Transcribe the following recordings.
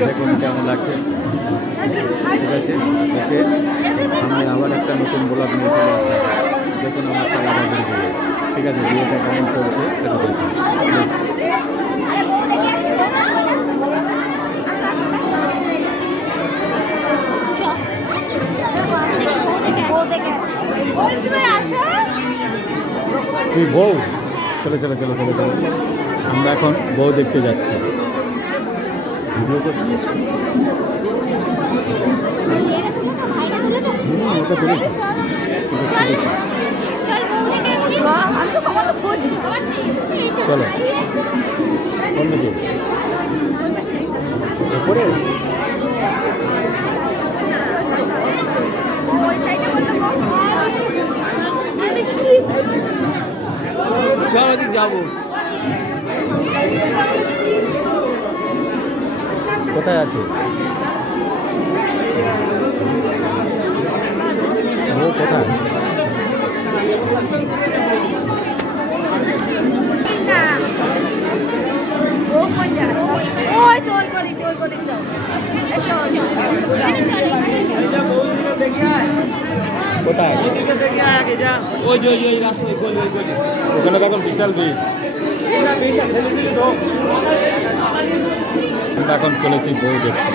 দেখুন কেমন লাগছে। ঠিক আছে? ওকে, আমি আবার একটা নতুন ব্লগ নিয়ে চলে দেখুন আমার বিয়ে ঠিক আছে বিয়েটা কেমন চলছে সেটা দেখুন। তুই বউ, চলো চলো, চলে, চলো চলো। আমরা এখন বউ দেখতে যাচ্ছি। ভিডিও। চলো অন্য করে যাব কোথায় আছে? ও কোথায়? কোথায়? ওখানে দেখুন বিশাল ভিড়। আমরা এখন চলেছি বই দেখতে।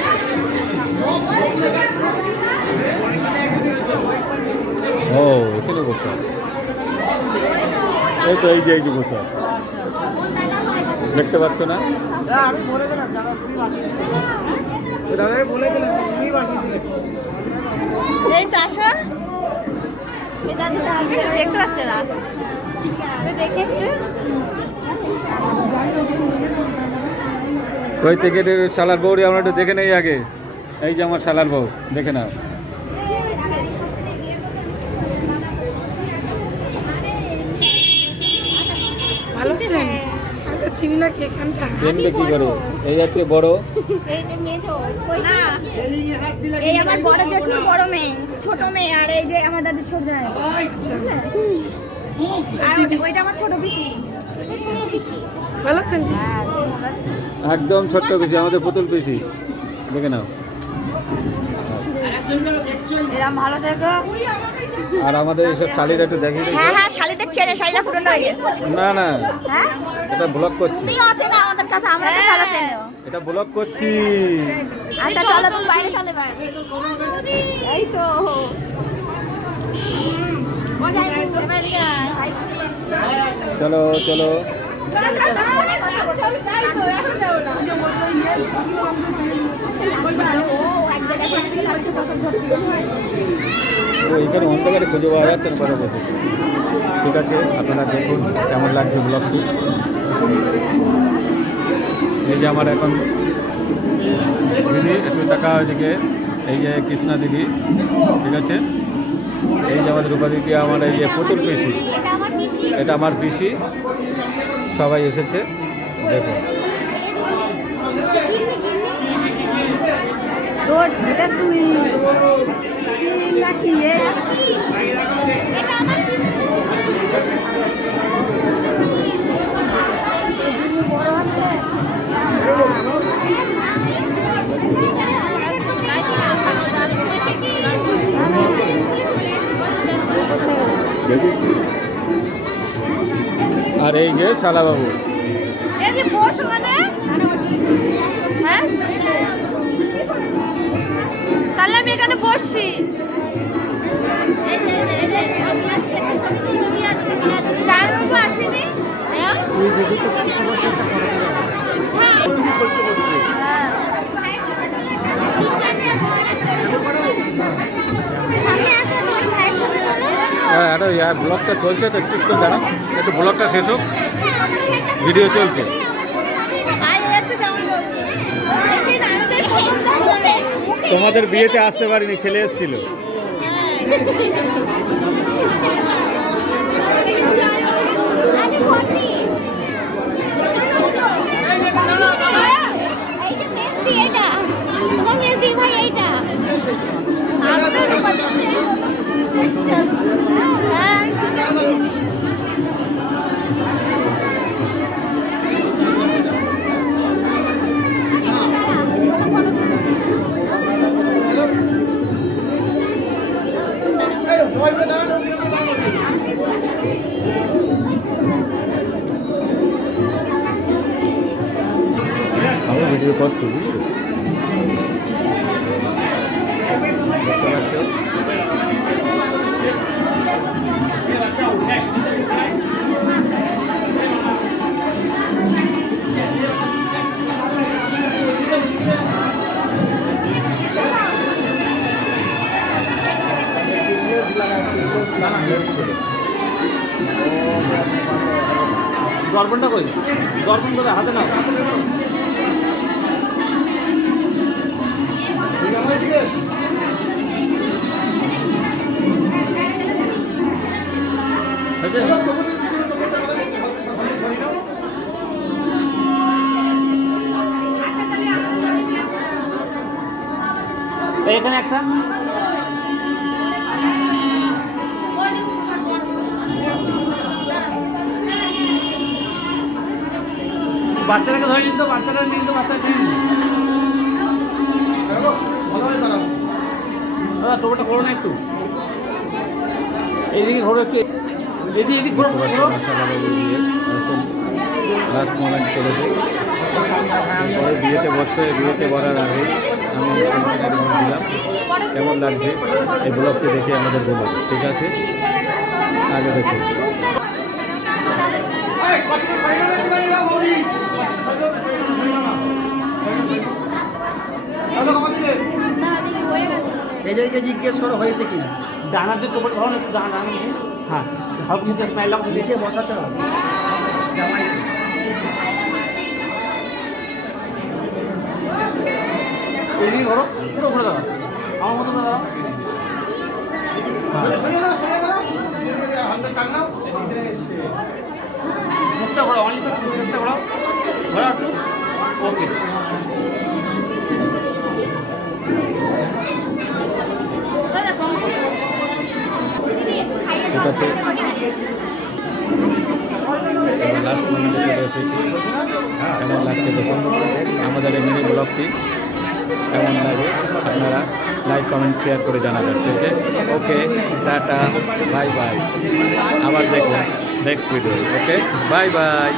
ও এখানে বসে এই তো এই যে এই যে বসে দেখতে পাচ্ছ না? আমি বলে দিলাম জানা তুমি বাসি দাদা বলে দিলাম তুমি বাসি দিলে। এই চাষা দেখতে পাচ্ছে না? দেখে কই থেকে রে শালার বউরি আমরা একটু দেখে নেই আগে? এই যে আমার শালার বউ দেখে নাও। কি এই বড়। এই যে মেজো ওই এই আমার বড় জেঠুর বড় মেয়ে ছোট মেয়ে আর এই যে আমার দাদি ছোট যায় আর ওইটা আমার ওই ছোট পিসি। ভালো আছেন? একদম ছোট্ট পিসি আমাদের পুতুল পিসি। দেখে নাও। ভালো থেকো। আর আমাদের এইসব শাড়িটা একটু দিই হ্যাঁ হ্যাঁ পুরনো হয়ে গেছে। না না হ্যাঁ? এটা ব্লক করছি। তুমিও আছে না আমাদের কাছে আমরা তো ভালো চেনো এটা ব্লক করছি। আচ্ছা চলো তুমি বাইরে চলে বাইরে এই তো। চলো চলো। এখানে অন্ধকারে খুঁজে পাওয়া যাচ্ছে না ঘরে বসে ঠিক আছে, আপনারা দেখুন কেমন লাগছে ব্লগটি এই যে আমার এখন দিদি, একটু টাকা ওইদিকে। এই যে কৃষ্ণা দিদি, ঠিক আছে? এই যে আমাদের রূপা দিদি, আমার এই যে পুতুল পিসি। এটা আমার পিসি। এটা আমার পিসি সবাই এসেছে দেখুন তোর আর এই যে শালাবাবু। এই যে বস ওখানে। হ্যাঁ? তাহলে আমি এখানে বসছি। আসেনি? হ্যাঁ। একটা ইয়া, ব্লগটা চলছে তো, একটু স্কুল দাঁড়ান একটু ব্লগটা শেষ হোক। ভিডিও চলছে। তোমাদের বিয়েতে আসতে পারিনি, ছেলে এসেছিল। আমি দর্পণটা কই? দর্পণ করে হাতে নাও। এখানে একটা? বাচ্চাটাকে ধরে নিন তো বাচ্চাটা নিন তো বাচ্চাটা নিন দাদা টোটোটা করো না একটু। এইদিকে ঘোরো একটু। এদিকে এদিকে ঘোরো ঘোরো লাস্ট মোমেন্ট করেছে বিয়েতে বসবে বিয়েতে বলার আগে আমি দিলাম কেমন লাগছে? এই ব্লগটি দেখে আমাদের বলুন ঠিক আছে? আগে দেখুন। এদেরকে জিজ্ঞেস করো হয়েছে কিনা যে টোপটা ধরো না ডানা নিচে। হ্যাঁ হালকা নিচে স্মাইল লাগ নিচে বসাতে হবে। এদিকে ঘোরো পুরো ঘুরে দাও আমার মতো দাও মুখটা ঘোরাও অনলি চেষ্টা ঘোরাও। ওকে ঠিক আছে লাস্ট মোমেন্টে চলে এসেছি কেমন লাগছে দেখুন আমাদের এই মিনি ব্লগটি কেমন লাগে আপনারা লাইক কমেন্ট শেয়ার করে জানাবেন আছে ওকে টাটা বাই বাই আবার দেখুন next video okay bye bye